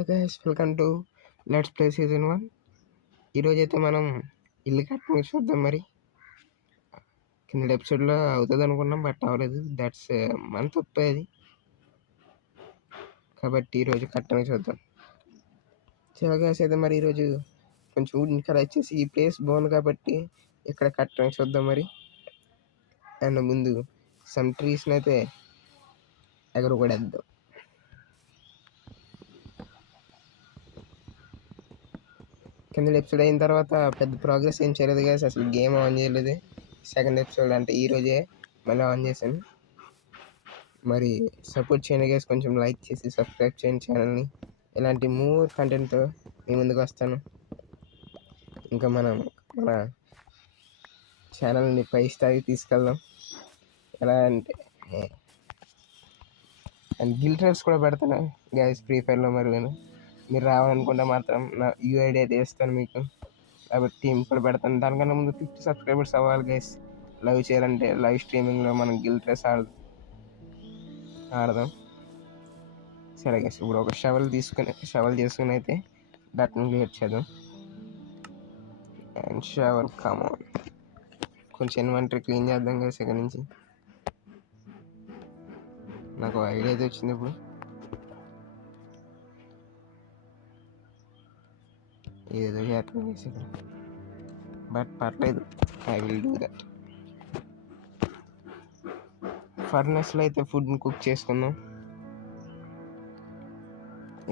Hello guys, welcome to let's play season 1. ఈరోజైతే మనం ఇల్లు కట్టడం చూద్దాం. మరి కింద ఎపిసోడ్లో అవుతుంది అనుకున్నాం, బట్ అవ్వలేదు. దట్స్ మన తప్పే అది. కాబట్టి ఈరోజు కట్టడం చూద్దాం. చాలా గైస్ అయితే మరి ఈరోజు కొంచెం ఇక్కడ వచ్చేసి ఈ ప్లేస్ బాగుంది కాబట్టి ఇక్కడ కట్టడం చూద్దాం. మరి అండ్ ముందు సమ్ ట్రీస్ని అయితే ఎగరగొడేద్దాం. కింద ఎపిసోడ్ అయిన తర్వాత పెద్ద ప్రోగ్రెస్ ఏం చేయలేదు కదా, అసలు గేమ్ ఆన్ చేయలేదు. సెకండ్ ఎపిసోడ్ అంటే ఈరోజే మళ్ళీ ఆన్ చేశాను. మరి సపోర్ట్ చేయండి గైస్, కొంచెం లైక్ చేసి సబ్స్క్రైబ్ చేయండి ఛానల్ని. ఇలాంటి మోర్ కంటెంట్తో మీ ముందుకు వస్తాను. ఇంకా మన ఛానల్ని పై స్థాయికి తీసుకెళ్దాం. ఎలా అంటే అండ్ గిల్ ట్రైబ్స్ కూడా పెడతాను గైస్ ఫ్రీ ఫైర్లో. మరి మీరు రావాలనుకుంటే మాత్రం నా యూఐడి అయితే ఇస్తాను మీకు. కాబట్టి టీం కూడా పెడతాను. దానికన్నా ముందు 50 సబ్స్క్రైబర్స్ అవ్వాలి గైస్. లైవ్ చేయాలంటే లైవ్ స్ట్రీమింగ్లో మనం గిల్ ట్రైబ్స్ ఆడదాం. సరే గైస్, ఇప్పుడు ఒక షవల్ చేసుకుని అయితే దాన్ని క్లియర్ చేద్దాం. అండ్ షవల్ కమాన్, కొంచెం ఇన్వెంటరీ క్లీన్ చేద్దాం గైస్. ఇక్కడ నుంచి నాకు ఐడియా అయితే వచ్చింది. ఇప్పుడు ఏదో చేస్తాం గైస్ ఇక్కడ, బట్ పర్లేదు, ఐ విల్ డూ దట్. ఫర్నెస్లో అయితే ఫుడ్ని కుక్ చేసుకుందాం.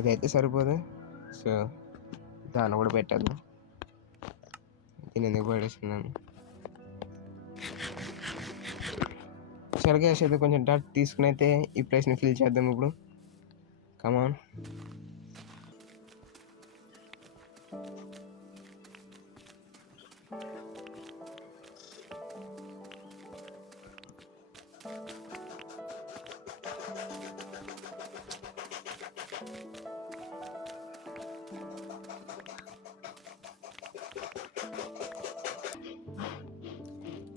ఇదైతే సరిపోదు, సో దాన్ని కూడా పెట్టేద్దాం. దీన్ని ఎందుకు పడేస్తున్నాను. సరిగా అయితే కొంచెం డట్ తీసుకుని అయితే ఈ ప్లేస్ని ఫిల్ చేద్దాం. ఇప్పుడు కమాన్.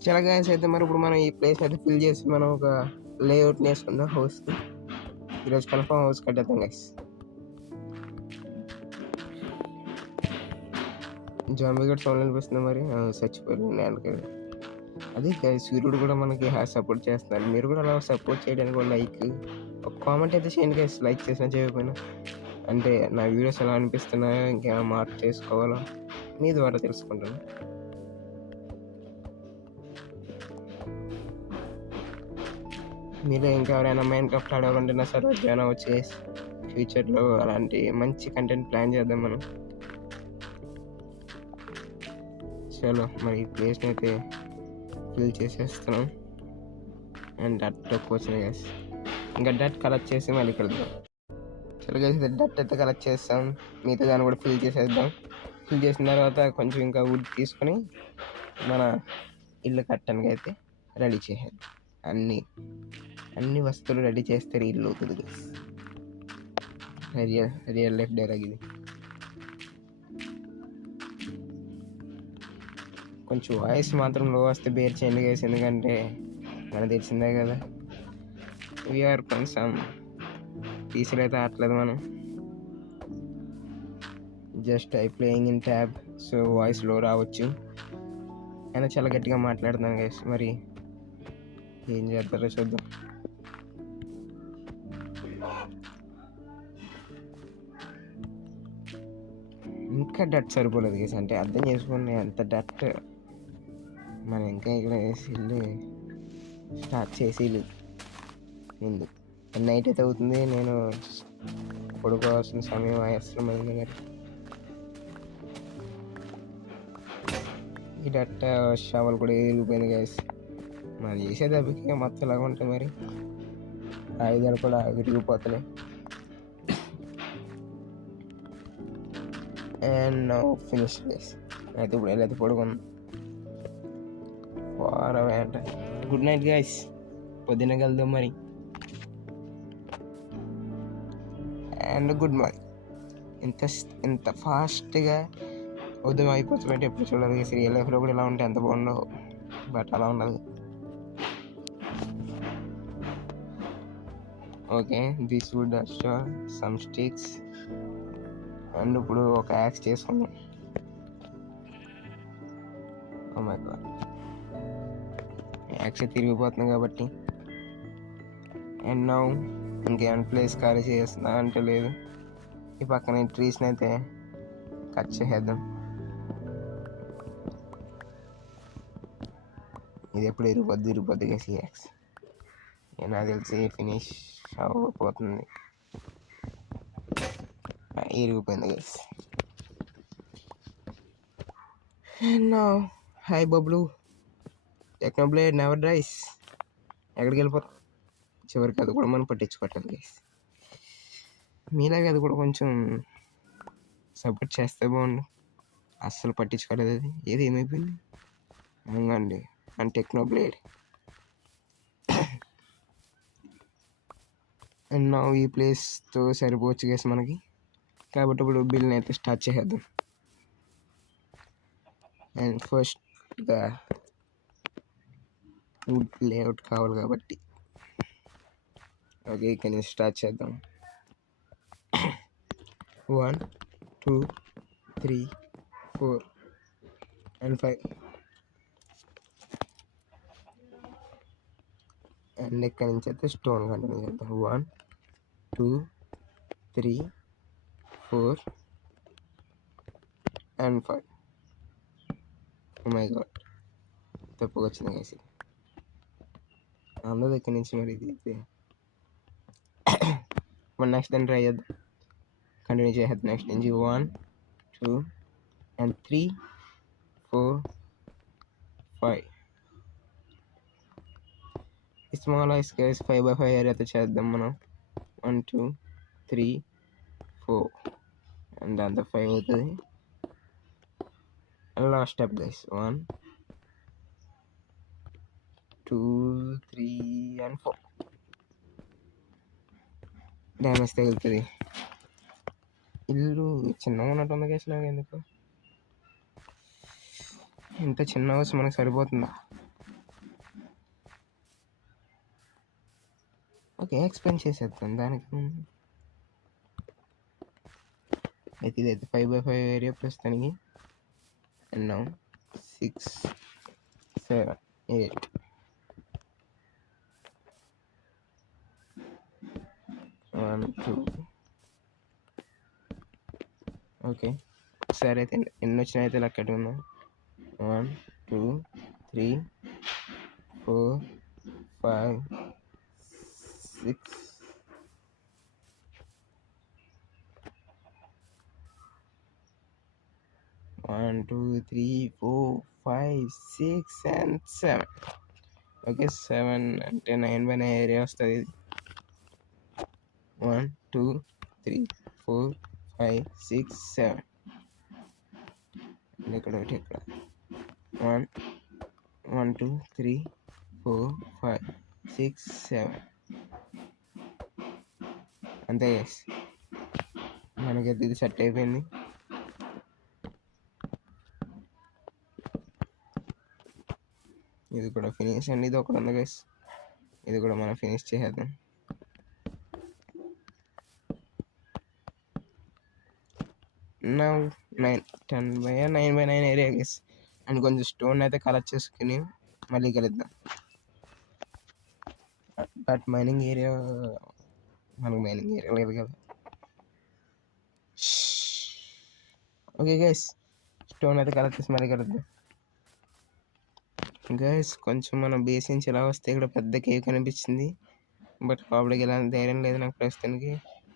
చాలా గైస్ అయితే మరి ఇప్పుడు మనం ఈ ప్లేస్ అయితే ఫిల్ చేసి మనం ఒక లేఅవుట్ని వేసుకుందాం హౌస్కి. ఈరోజు కన్ఫర్మ్ హౌస్ కట్టేద్దాం గైస్. జాంబీ గడ్ సౌండ్ అనిపిస్తుంది. మరి చచ్చిపోయింది అనుకోండి. అది గైస్, సూర్యుడు కూడా మనకి సపోర్ట్ చేస్తున్నారు. మీరు కూడా అలా సపోర్ట్ చేయడానికి ఒక లైక్, ఒక కామెంట్ అయితే చేయండి గైస్. లైక్ చేసినా చేయకపోయినా, అంటే నా వీడియోస్ ఎలా అనిపిస్తున్నాయో ఇంకేమైనా మార్క్ చేసుకోవాలో మీ ద్వారా తెలుసుకుంటాను. మీరు ఇంకా ఎవరైనా మైన్క్రాఫ్ట్ ఆడాలంటే సరే జాయిన్ అవ్వచ్చు. ఫ్యూచర్లో అలాంటి మంచి కంటెంట్ ప్లాన్ చేద్దాం మనం. చలో మరి ఈ ప్లేస్ని అయితే ఫిల్ చేసేస్తున్నాం. అండ్ డట్ వచ్చిన గ్యాస్, ఇంకా డట్ కలెక్ట్ చేసి మళ్ళీ కలుద్దాం. చలో గ్యాస్, డట్ అయితే కలెక్ట్ చేస్తాం. మిగతా దాన్ని కూడా ఫిల్ చేసేద్దాం. ఫిల్ చేసిన తర్వాత కొంచెం ఇంకా వుడ్ తీసుకొని మన ఇల్లు కట్టడానికి అయితే రెడీ చేసేద్దాం. అన్ని వస్తువులు రెడీ చేస్తే ఇల్లు అవుతుంది గైస్. రియల్ లైఫ్ డైలాగ్ ఇది. కొంచెం వాయిస్ మాత్రం లో వస్తే బేర్ చేయండి గైస్, ఎందుకంటే మనకు తెలిసిందే కదా, వీఆర్ కొంచెం పీసీలు అయితే ఆడలేదు మనం. Just I playing in tab, so voice లో రావచ్చు. అయినా చాలా గట్టిగా మాట్లాడుతున్నాను గైస్. మరి ఏం చేస్తారో చూద్దాం. ఇంకా డట్ సరిపోలేదు గైస్, అంటే అర్థం చేసుకోండి ఎంత డట్. మనం ఇంకా ఇక్కడ ఇల్లు స్టార్ట్ చేసి ముందు నైట్ అయితే అవుతుంది. నేను పడుకోవాల్సిన సమయం అవసరమైంది. మరి ఈ డట్ట షవల్ కూడా వెళ్ళిపోయింది గైస్. మనం చేసేదప్పటికి మొత్తం ఇలాగ ఉంటాయి. మరి ఆయుధాలు కూడా విరిగిపోతున్నాయి. And now finish guys. అయితే ఇప్పుడు వెళ్ళైతే పడుకున్నాం. అంటే గుడ్ నైట్ గైస్, పొద్దున్న కలుద్దాం మరి. And good morning. ఇంత ఫాస్ట్గా ఉదయం అయిపోతుంది ఎప్పుడు చూడాలి గైస్. రియల్ లైఫ్లో కూడా ఇలా ఉంటే ఎంత బాగుండవు, బట్ అలా ఉండాలి. Okay, this wood some sticks and ఇప్పుడు ఒక యాక్స్ చేసుకుందాం. ఓ మై గాడ్, యాక్స్ తిరిగిపోతుంది కాబట్టి. అండ్ నౌ ఇంకేమైనా ప్లేస్ ఖాళీ చేస్తున్నా అంటే లేదు. ఈ పక్కన ట్రీస్ని అయితే కట్ చేసేద్దాం. ఇది ఎప్పుడు ఇరిగిపోద్ది గేసి యాక్స్. నాకు తెలిసి ఫినిష్ అవ్వకపోతుంది. ఇరిగిపోయింది guys. Hi Bablu, Technoblade never dies. ఎక్కడికి వెళ్ళిపోతాం? చివరికి అది కూడా మనం పట్టించుకోవట్లేదు గేస్. మీలాగే అది కూడా కొంచెం సపోర్ట్ చేస్తే బాగుండు. అస్సలు పట్టించుకోలేదు. అది ఏది ఏమైపోయింది అండి అండ్ టెక్నోబ్లేడ్. అండ్ నా ఈ ప్లేస్తో సరిపోవచ్చు గేస్ మనకి. కాబట్టి ఇప్పుడు బిల్ని అయితే స్టార్ట్ చేసేద్దాం. అండ్ ఫస్ట్గా వుడ్ లేఅవుట్ కావాలి కాబట్టి ఓకే, ఇక్కడ నుంచి స్టార్ట్ చేద్దాం. 1 2 3 4 and 5. అండ్ ఇక్కడ నుంచి అయితే స్టోన్ కంటిన్యూ చేద్దాం. 1 2 3 4 and 5. ఓ మై గాడ్, తప్పుగా వచ్చింది గైస్. అందరూ ఇక్కడ నుంచి మరి ఇది అయితే నెక్స్ట్ దాన్ని ట్రై చేద్దాం. కంటిన్యూ చేద్దాం నెక్స్ట్ నుంచి. 1 2 and 3 4 5. Small ice guys 5x5 ఏరియాతో చేద్దాం మనం. 1 2 3 4 అండ్ దాంతో 5 అవుతుంది. Last step guys 1 2 3 and 4. Damage తగులుతుంది. ఇల్లు చిన్నగా ఉన్నట్టుంది గైస్. నాకు ఎందుకు ఇంత చిన్న హౌస్ మనకు సరిపోతుందా? ఓకే, ఎక్స్పెండ్ చేసేద్దాం దానికి. అయితే ఇదైతే 5x5 ఏరియా ప్రస్తుతానికి. And now 6 7 8 1 2. ఓకే, సరే అయితే ఎన్ని వచ్చినా అయితే లెక్క పెట్టుకుందాం. 1 2 3 4 5 6 1 2 3 4 5 6 and 7. ఓకే, 7 అంటే 9x9 ఏరియా వస్తుంది ఇది. 1 2 3 4 5 6 7. ఇక్కడ 1 1 2 3 4 5 6 7. అంతే గైస్, మనకైతే ఇది సెట్ అయిపోయింది. ఇది కూడా ఫినిష్ అండి. ఇది ఒకటి ఉంది గైస్, ఇది కూడా మనం ఫినిష్ చేసేద్దాం. నా 9x9 ఏరియా గైస్. అండ్ కొంచెం స్టోన్ అయితే కలెక్ట్ చేసుకుని మళ్ళీ కలుద్దాం. బట్ మైనింగ్ ఏరియా మనకు మైనింగ్ ఏరియా లేదు కదా. ఓకే గైస్, స్టోన్ అయితే కలెక్ట్ చేసి మళ్ళీ కలుద్దాం. గైస్ కొంచెం మనం బేస్ నుంచి ఎలా వస్తే ఇక్కడ పెద్ద కేవ్ కనిపించింది. బట్ లోపలికి వెళ్ళాలని ధైర్యం లేదు నాకు ప్రస్తుతానికి.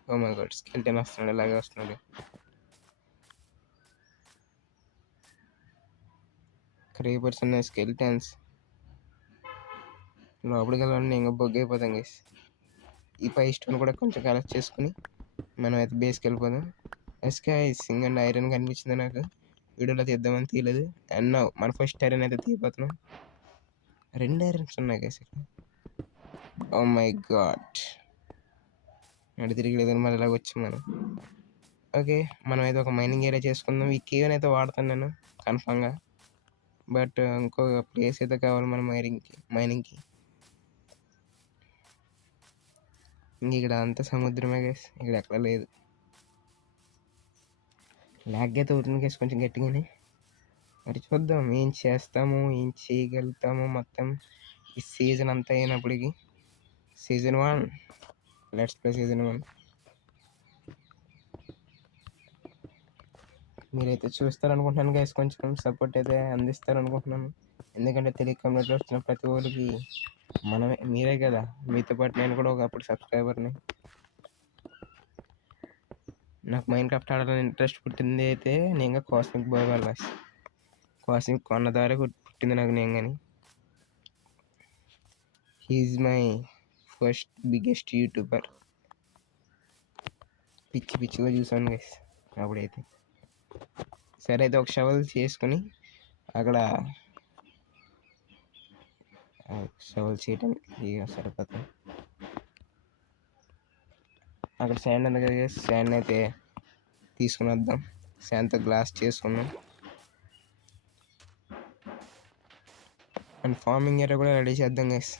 ఓ మై గాడ్, స్కెల్టన్ వస్తున్నాడు, ఇలాగే వస్తున్నాడు. క్రీపర్స్ ఉన్నాయి, స్కెల్టన్స్. లోపలికి వెళ్ళాలని ఇంకా బొగ్గు అయిపోతాం గైస్. ఈ పై స్టోన్ కూడా కొంచెం కలెక్ట్ చేసుకుని మనం అయితే బేస్కి వెళ్ళిపోదాం. సింగ్ అండ్ ఐరన్ కనిపించింది నాకు. వీడియోలో తీద్దామని తీయలేదు. అండ్ నౌ మన ఫస్ట్ ఐరన్ అయితే తీయబోతున్నాం. 2 ఐరన్స్ ఉన్నాయి గైస్ ఇక్కడ. ఓ మై గాడ్, అటు తిరిగి లేదని మళ్ళీ ఇలాగ వచ్చాం మనం. ఓకే, మనం అయితే ఒక మైనింగ్ ఏరియా చేసుకుందాం. ఈ కేవ్ని అయితే వాడతాను నేను కన్ఫామ్గా. బట్ ఇంకో ప్లేస్ అయితే కావాలి మన మైనింగ్కి. ఇంక ఇక్కడ అంతా సముద్రమే గైస్, ఇక్కడ ఎక్కడ లేదు. లాగ్ అయితే అవుతుంది గైస్ కొంచెం గట్టిగానే. మరి చూద్దాం ఏం చేస్తాము, ఏం చేయగలుగుతాము మొత్తం ఈ సీజన్ అంతా అయినప్పటికీ. Season 1, let's play season 1. మీరైతే చూస్తారనుకుంటున్నాను గైస్, కొంచెం సపోర్ట్ అయితే అందిస్తారనుకుంటున్నాను. ఎందుకంటే తెలుగు కమ్యూనిటీలో వచ్చిన ప్రతి ఒక్కరికి మీరే కదా, మీతో పాటు నేను కూడా ఒకప్పుడు సబ్స్క్రైబర్ని. నాకు మైన్ క్రాఫ్ట్ ఆడాలని ఇంట్రెస్ట్ పుట్టింది అయితే నేను కాస్మిక్ బాయ్ వల్ల. కాస్మిక్ కొన్న ద్వారా పుట్టింది నాకు నేను. కానీ he's my first biggest YouTuber. పిచ్చిగా చూసాను గైస్ అప్పుడైతే. సరే అయితే ఒక షవల్ చేసుకుని అక్కడ షవల్ చేయడానికి సరిపోతుంది. అక్కడ శాండ్ ఉంది కదా, శాండ్ అయితే తీసుకుని వద్దాం. శాండ్తో గ్లాస్ చేసుకున్నాం. అండ్ ఫార్మింగ్ ఏరియా కూడా రెడీ చేద్దాం గైస్.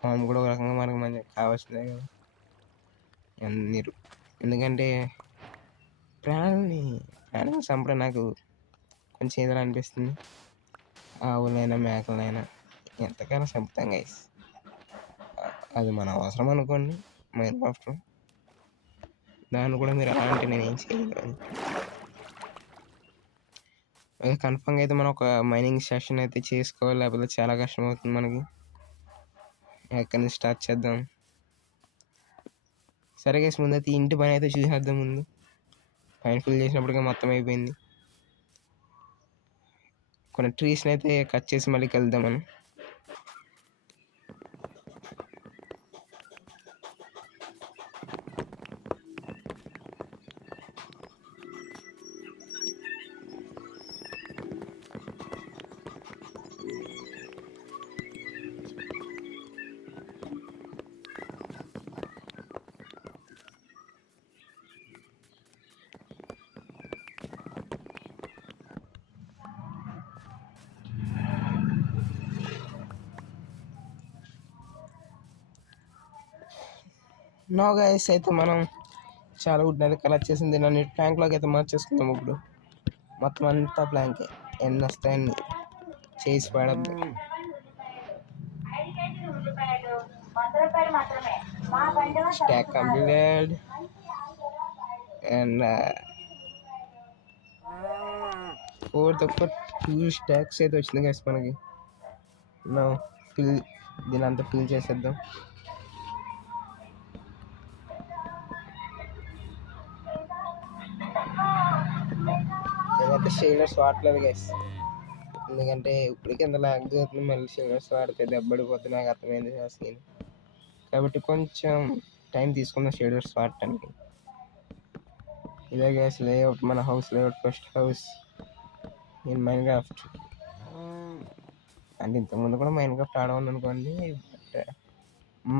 ఫార్మ్ కూడా ఒక రకంగా మనకు మంచి కావాల్సిందే కదా. మీరు ఎందుకంటే ప్రాణాలని చంపడం నాకు కొంచెం ఏదైనా అనిపిస్తుంది. ఆవులైనా మేకలైనా ఎంతకైనా చంపుతాం గైస్. అది మన అవసరం అనుకోండి మైన్ క్రాఫ్ట్లో. దాన్ని కూడా మీరు ఎలా అంటే నేను ఏం చేయగలను. కన్ఫర్మ్గా అయితే మనం ఒక మైనింగ్ సెషన్ అయితే చేసుకోవాలి, లేకపోతే చాలా కష్టం అవుతుంది మనకి. ఎక్కడి నుంచి స్టార్ట్ చేద్దాం? సరే గైస్, ముందైతే ఇంటి పని అయితే చూసేద్దాం. ముందు పైన ఫిల్ చేసినప్పటికీ మొత్తం అయిపోయింది. కొన్ని ట్రీస్ని అయితే కట్ చేసి మళ్ళీ కలుద్దాం మనం. నో గైస్, అయితే మనం చాలా వుడ్ అయితే కలెక్ట్ చేసింది. నన్ను ప్లాంక్లోకి అయితే మార్చేసుకుందాం. ఇప్పుడు మొత్తం అంతా ప్లాంకే. ఎన్ని వస్తాయని చేసి పడద్దు. Stock completed. అండ్ 2 స్టాక్స్ అయితే వచ్చింది గైస్ మనకి. నో దీని అంతా ఫిల్ చేసేద్దాం. నేనైతే షేడర్స్ వాడలేదు గైస్, ఎందుకంటే ఇప్పటికి ఎంత లాగ్ అవుతుంది. మళ్ళీ షేడర్స్ వాడితే దెబ్బడిపోతుంది, నాకు అర్థమైంది సీన్. కాబట్టి కొంచెం టైం తీసుకున్న షేడర్స్ వాడటానికి. ఇదే గైస్ లేఅవుట్, మన house layout, first house in Minecraft. అంటే ఇంతకుముందు కూడా మైన్ క్రాఫ్ట్ ఆడమని అనుకోండి, బట్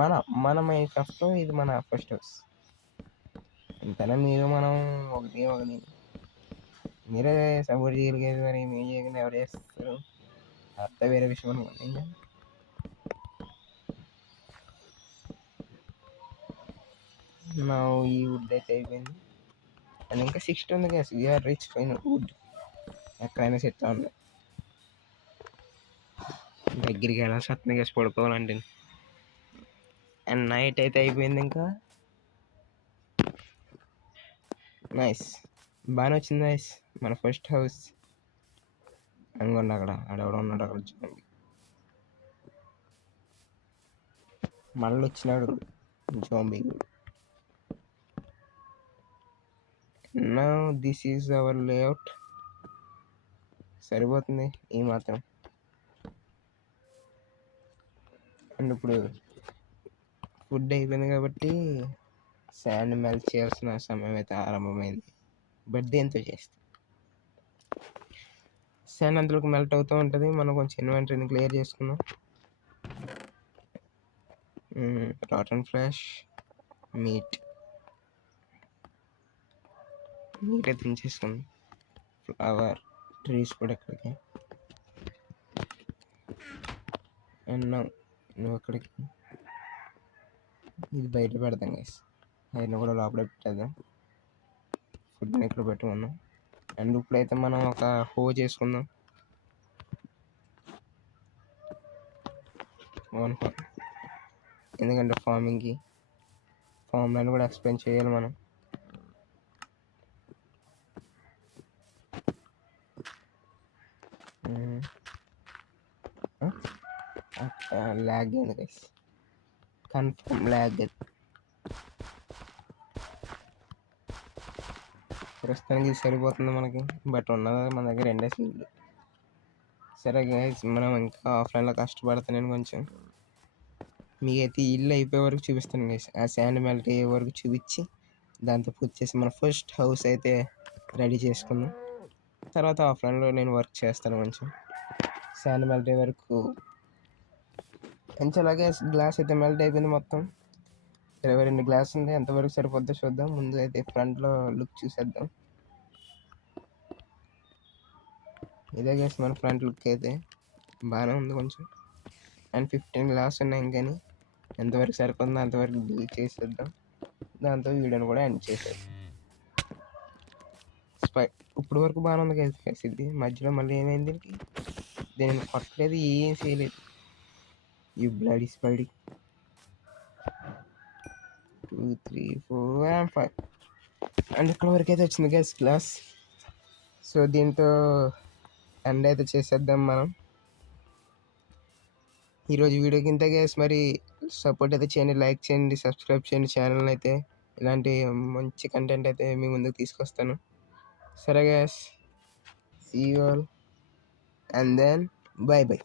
మన మైన్ క్రాఫ్ట్లో ఇది మన ఫస్ట్ హౌస్. ఇంతనే మీరు మనం ఒకటి మీరే సపోర్ట్ చేయగలిగేది, మరి మీరు చేయకుండా ఎవరు చేస్తారు? అంతా వేరే విషయం అనుకోండి. ఇంకా నా ఈ వుడ్ అయితే అయిపోయింది. అండ్ ఇంకా 60 ఉంది gas. We're rich fine wood. ఎక్కడైనా సెట్ ఉంది. దగ్గరికి వెళ్ళాల్సి వస్తుంది గ్యాస్ పడుకోవాలంటే. అండ్ నైట్ అయితే అయిపోయింది. ఇంకా నైస్, బాగానే వచ్చింది నైస్. మన ఫస్ట్ హౌస్ అనుకోండి. అక్కడ ఆడెవడో ఉన్నాడు, అక్కడ చూడండి. మళ్ళీ వచ్చినాడు zombie. Now this is our layout. సరిపోతుంది ఈ మాత్రం. అండ్ ఇప్పుడు ఫుడ్ అయిపోయింది కాబట్టి శాండ్ మెల్ట్ చేయాల్సిన సమయం అయితే ఆరంభమైంది. బట్ దేంతో చేస్తాం? శాండ్ అందులోకి మెల్ట్ అవుతూ ఉంటుంది. మనం కొంచెం ఇన్వెంటరీని క్లియర్ చేసుకున్నాం. రాటన్ ఫ్లాష్, మీట్ అయితే తినేసుకున్నాం. ఫ్లవర్ ట్రీస్ కూడా ఎక్కడికి. అండ్ నువ్వు అక్కడికి ఇది బయట పెడతాం గైస్. అయినా కూడా లోపల పెట్టేద్దాం. ఫుడ్ని ఇక్కడ పెట్టుకున్నాం. అండ్ ఇప్పుడైతే మనం ఒక హో చేసుకుందాం. ఎందుకంటే ఫామ్లను కూడా ఎక్స్ప్లెయిన్ చేయాలి మనం. ల్యాగ్ అయింది గైస్, కన్ఫర్మ్ ల్యాగ్. ప్రస్తుతానికి ఇది సరిపోతుంది మనకి, బట్ ఉన్నది మన దగ్గర 2 సీట్లు. సరే గైస్, మనం ఇంకా ఆఫ్లైన్లో కష్టపడుతున్నాను కొంచెం. మీకైతే ఇల్లు అయిపోయే వరకు చూపిస్తాను గైస్. ఆ శాండ్ మెల్ట్ అయ్యే వరకు చూపించి దాంతో పూర్తి చేసి మన ఫస్ట్ హౌస్ అయితే రెడీ చేసుకుందాం. తర్వాత ఆఫ్లైన్లో నేను వర్క్ చేస్తాను కొంచెం శాండ్ మెల్ట్ అయ్యే వరకు. అలాగే గ్లాస్ అయితే మెల్ట్ అయిపోయింది మొత్తం. 22 గ్లాస్ ఉంది, ఎంతవరకు సరిపోద్దో చూద్దాం. ముందు అయితే ఫ్రంట్లో లుక్ చూసేద్దాం. ఇదే గైస్ మన ఫ్రంట్ లుక్ అయితే బాగానే ఉంది కొంచెం. అండ్ 15 గ్లాస్ ఉన్నాయి, ఇంకని ఎంతవరకు సరిపోతుందో అంతవరకు బిల్ చేసేద్దాం. దాంతో వీడియోని కూడా ఎండ్ చేసేద్దాం. ఇప్పుడు వరకు బాగానే ఉంది గైస్. ఇది మధ్యలో మళ్ళీ ఏమైంది, దీన్ని కొట్టలేదు, ఏం చేయలేదు. ఈ బ్లడీ స్పైడీ 2 3 4 and 5 అండ్ ఇక్కడ వరకు అయితే వచ్చింది గైస్ క్లాస్. సో దీంతో ఎండ్ అయితే చేసేద్దాం మనం ఈరోజు వీడియోకి. ఇంత గైస్, మరి సపోర్ట్ అయితే చేయండి, లైక్ చేయండి, సబ్స్క్రైబ్ చేయండి ఛానల్ అయితే. ఇలాంటి మంచి కంటెంట్ అయితే మీ ముందుకు తీసుకొస్తాను. సరే guys, see you all and then bye by.